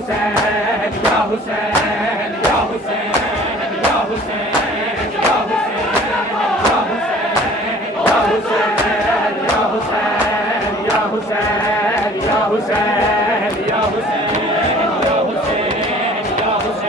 حسین یا حسین یا حسین یا حسین یا حسین یا حسین یا حسین یا حسین یا حسین یا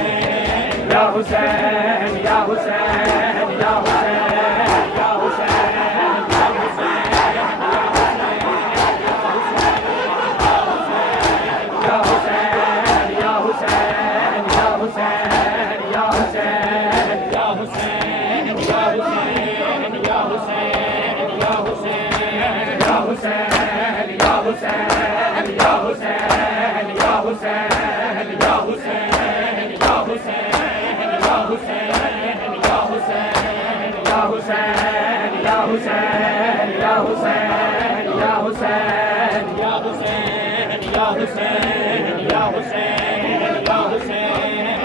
حسین یا حسین یا حسین یا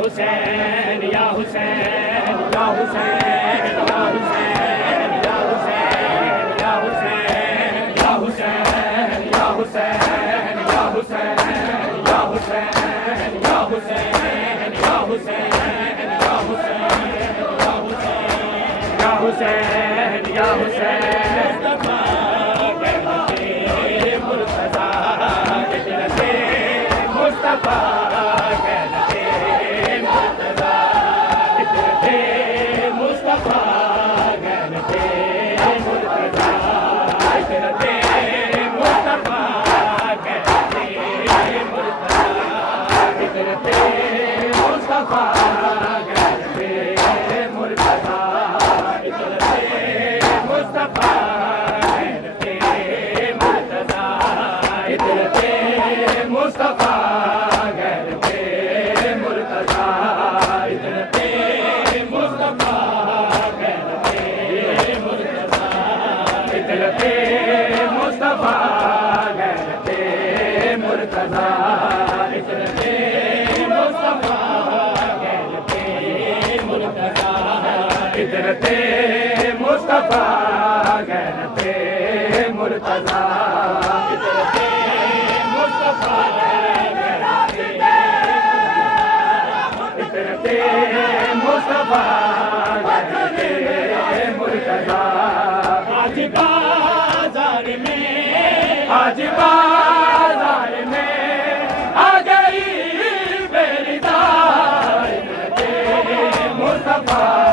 حسین یا حسین یا حسین یا آج بازار میں آ گئی میری دعوت مصطفیٰ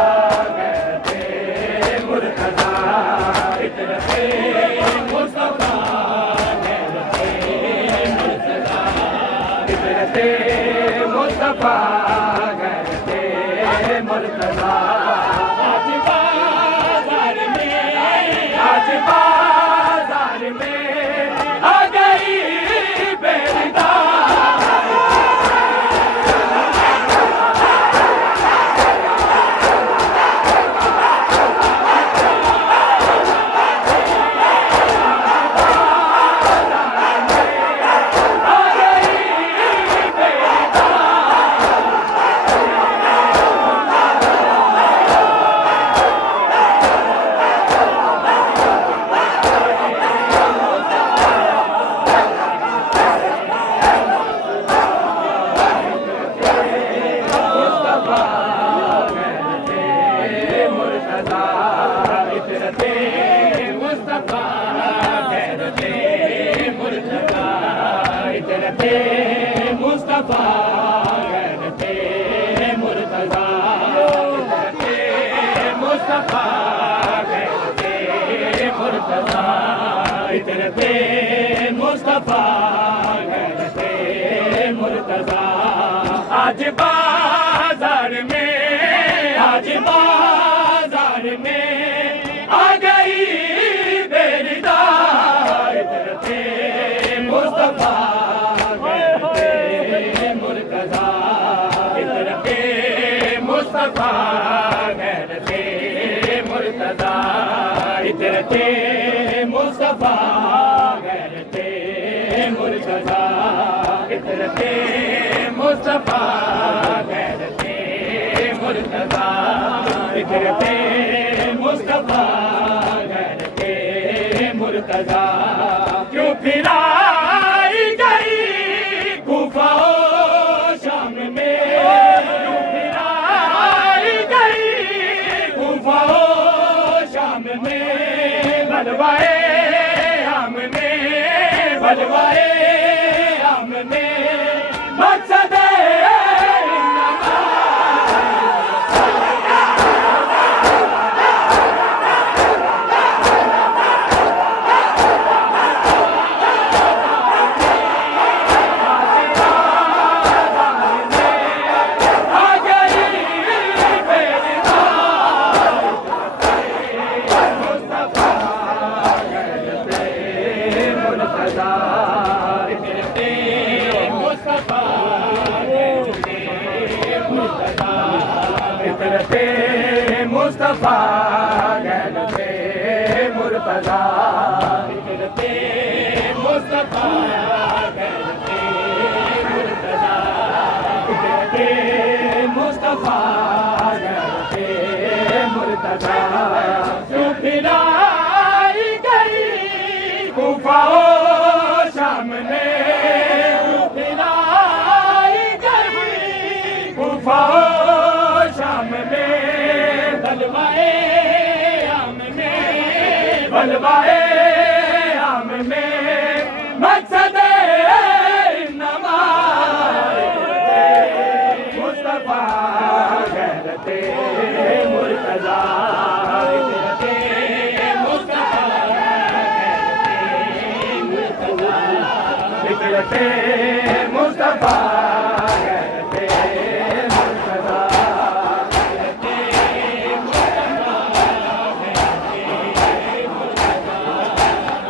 مرتضیٰ مصطفیٰ مرتضیٰ مصطفیٰ مرتضیٰ مصطفیٰ غیرت مرتضیٰ فکرت مصطفیٰ غیرت مرتضیٰ کیوں پھرائی گئی کوفہ و شام میں کیوں پھرائی گئی کوفہ و شام میں بلوائے عام میں بلوائے عام میں مقصد مصطفیٰ غیرت مرتضیٰ فکرت مصطفیٰ غیرت مرتضیٰ فکرت مصطفیٰ غیرت مرتضیٰ کیوں پھرائی گئی کوفہ و شام میں کیوں پھرائی گئی کوفہ و شام میں بلوائے عام میں بلوائے عام میں مقصد انما مصطفیٰ غیرت مرتضیٰ غیرت مصطفیٰ غیرت مرتضیٰ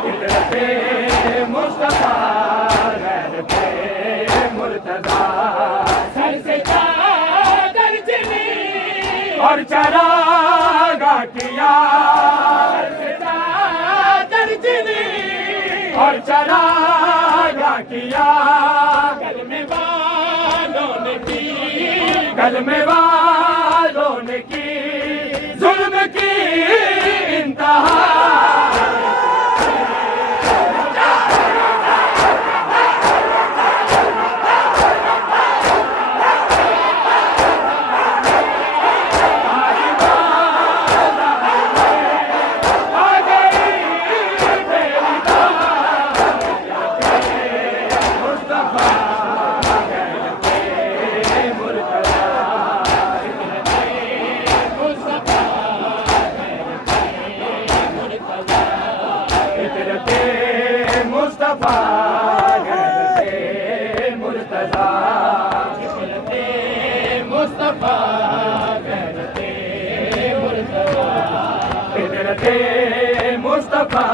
فکرت مصطفیٰ سر سے چادر چلی اور چراغاں کیا سر سے چادر چلی اور چراغاں کیا کلمے والوں نے کی کلمے والوں نے کی ظلم کی انتہا مصطفیٰ غیرت مرتضیٰ فکرت مصطفیٰ غیرت مرتضیٰ فکرت مصطفیٰ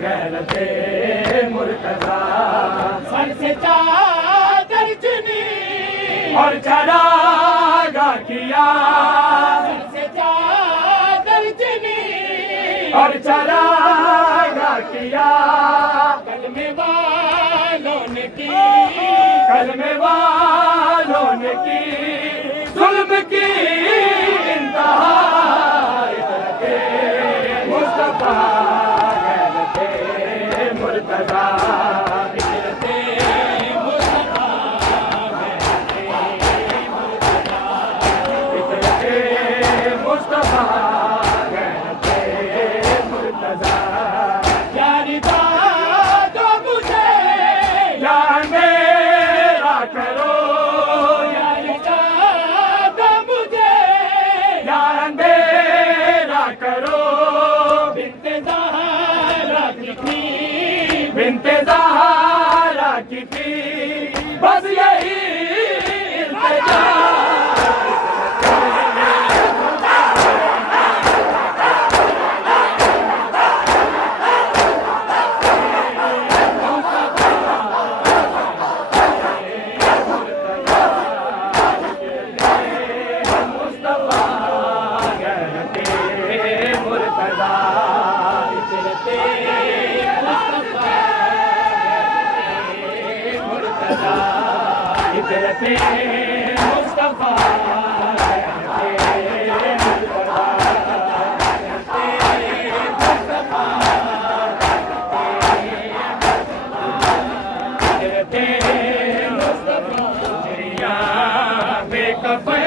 غیرت مرتضیٰ سر سے چادر چنی اور چراغاں کیا سر سے چادر چنی اور چراغاں کیا کلمے والوں نے کی کلمے والوں نے کی ظلم کی انتہا مصطفیٰ غیرت مرتضیٰ فکرت مصطفیٰ غیرت مرتضیٰ فکرت مصطفیٰ غیرت مرتضیٰ یاری دو مجھے یا میرا کرو یاری دو مجھے یا میرا کرو بنت زہرا کی تھی بنت زہرا کی تھی بس یہی التجا مرتضیٰ ہجرت مصطفیٰ بے کفن